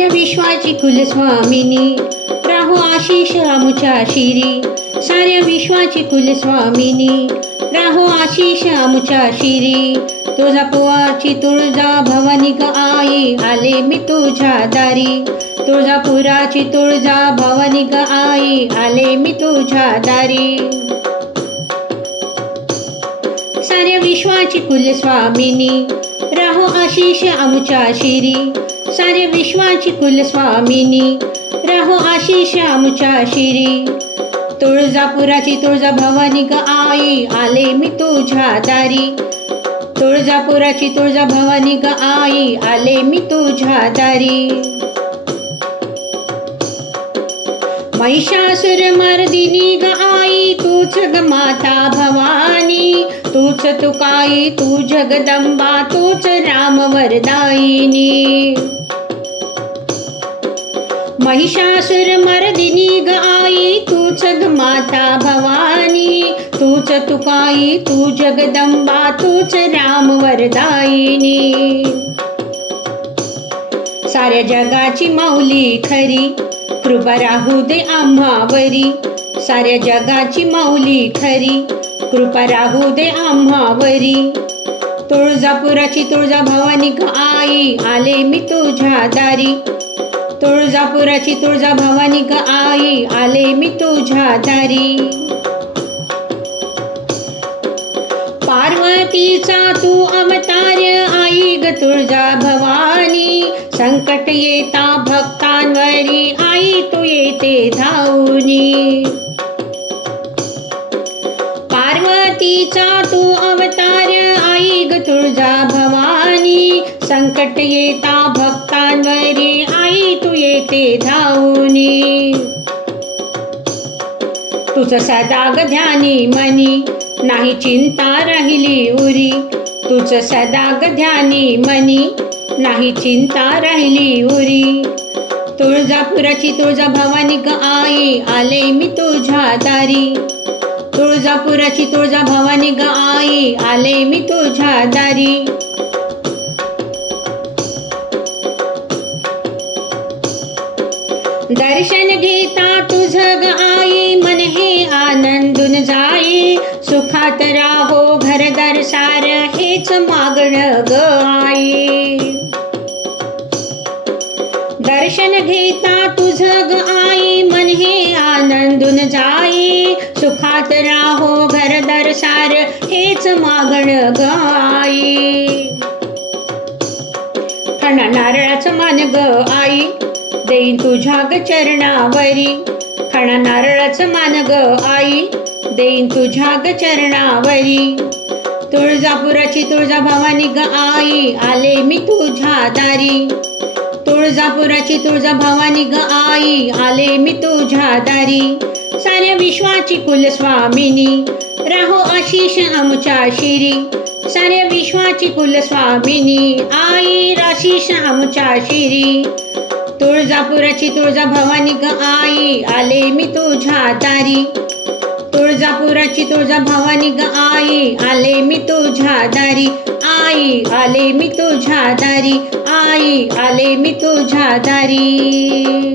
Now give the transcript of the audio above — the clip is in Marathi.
साऱ्या विश्वाची कुलस्वामिनी. राहो आशिष आमुच्या शिरी. साऱ्या विश्वाची कुलस्वामिनी. राहो आशिष आमुच्या शिरी. तुझा पुवाची तुळजा भवानी ग आई आले मी तुझ्या दारी. तुळजापुराची तुळजा भवानी ग आई आले मी तुझ्या दारी. साऱ्या विश्वाची कुलस्वामिनी. राहो आशिष आमुच्या शिरी. सारे विश्वाची कुलस्वामिनी. राहो आशिष आमुच्या शिरी. तुळजापुराची तुळजा भवानी ग आई आले मी तुझ्या दारी. तुळजापुराची तुळजा भवानी ग आई आले मी तुझ्या दारी. महिषासुर मर्दिनी ग आई तूच ग माता भवानी. तूच तुकाई तू जगदंबा तूच राम वरदायिनी महिषासुर मर्दिनी ग आई तूच ग माता भवानी. तूच तुकाई तू जगदंबा तूच राम वरदायिनी साऱ्या जगाची माऊली खरी कृपा राहू दे आम्हावरी. साऱ्या जगाची माऊली खरी कृपा राहू दे आम्हावरी. तुळजापुराची तुळजा भवानी आई आले मी तुझ्या दारी. तुळजापुराची तुळजा भवानी ग आई आले मी तुझ्या दारी. पार्वतीचा तू अवतार आई ग तुळजा भवानी संकट येता भक्तांवरी आई तू येते धावनी. पार्वतीचा तू अवतार आई ग तुळजा भवानी. संकट येता भक्तांवरी आई तू येते धावनी. तुझ सदाग ध्यानी मनी नाही चिंता राहिली उरी. तुझ सदाग ध्यानी मनी नाही चिंता राहिली उरी. तुळजापुराची तुळजा भवानी ग आई आले मी तुझ्या दारी. तुळजापुराची तुळजा भवानी ग आई आले मी तुझ्या दारी. दर्शन घेता तुझ ग आई मन हे आनंदून जाई. सुखात राहो घरदार सार हेच मागण ग आई. दर्शन घेता तुझ ग जाई सुखात राहो घरदार सार हेच मागण ग आई फणा नारळाचं मान ग आई देईन तुझ्या ग चरणावरी. खणा नारळाचं मान ग आई देईन तुझ्या ग चरणावरी. तुळजापुराची तुळजा भवानी ग आई आले मी तुझ्या दारी. तुळजापुराची तुळजा भवानी ग आई आले मी तुझ्या दारी. साऱ्या विश्वाची कुलस्वामिनी राहो आशिष आमच्या शिरी. साऱ्या विश्वाची कुलस्वामिनी आई राशीष आमच्या शिरी. तुळजापुराची तुळजा भवानी ग आई आले मी तुझ्या दारी. तुळजापुराची तुळजा भवानी ग आई आले मी तुझ्या दारी. आई आले मी तुझ्या दारी आई आले मी तुझ्या दारी.